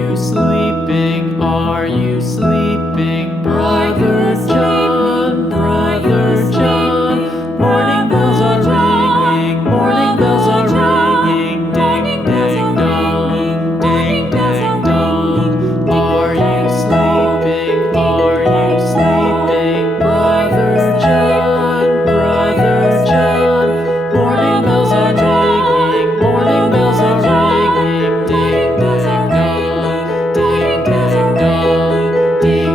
you sleeping? Are you sleeping? Brother John, Brother John. Morning bells are ringing, morning bells are ringing. Ding, ding, dong, ding, ding, dong. Are you sleeping? Are you sleeping? Brother John, Brother John. Morning bells are ringing, morning bells are ringing. Ding, ding, dong, ding, ding, dong, ding.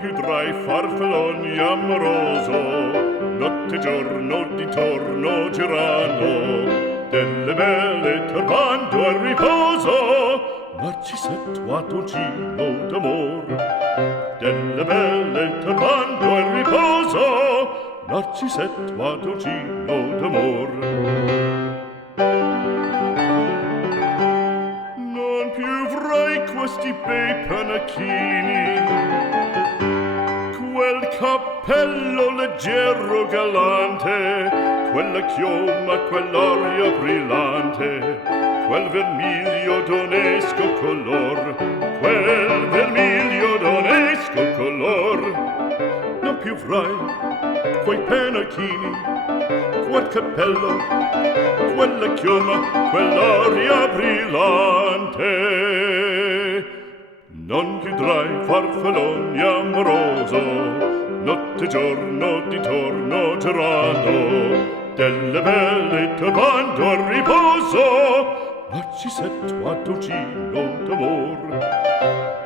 più tra i farfalloni amoroso, notte e giorno di torno girano, delle belle turbando al riposo, Narcisetto ad un giro d'amor. Delle belle turbando al riposo, Narcisetto ad un giro d'amor. Non più avrai questi bei panacchini, quel cappello leggero galante, quella chioma, quell'aria brillante, quel vermiglio d'onesco color, quel vermiglio d'onesco color. Non più avrai quei pennacchini, quel cappello, quella chioma, quell'aria brillante. Non più tra i farfalloni amoroso, notte e giorno di torno girando, delle belle turbando al riposo, Narcisetto ad un giro d'amor.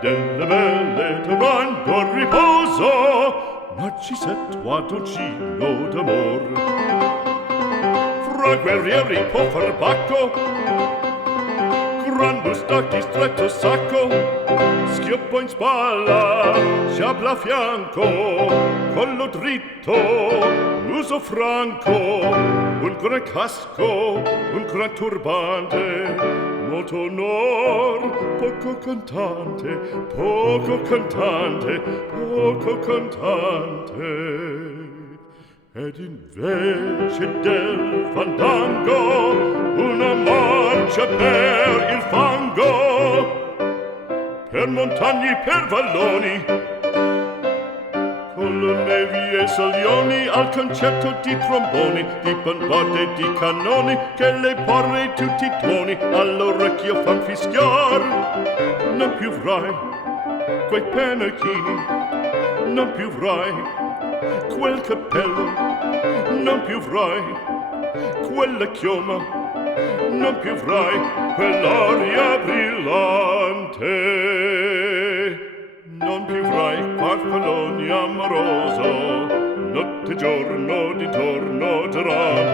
Delle belle turbando al riposo, Narcisetto ad un giro d'amor. Fra guerrieri può far bacco, gran bustacchi stretto sacco, schioppo in spalla, sciabla a fianco, collo dritto, muso franco, un gran casco, un gran turbante, molto onor, poco cantante, poco cantante, poco cantante. Ed invece del fandango una marcia per il fango, per montagne, per valloni, con le nevi e salioni, al concerto di tromboni, di bombarde e di cannoni, che le porre tutti i tuoni all'orecchio fan fischiar. Non più avrai quei pennacchini, non più avrai quel cappello, non più avrai quella chioma, non più avrai quell'aria brillante, non più avrai farfalloni amoroso, notte e giorno di torno girando,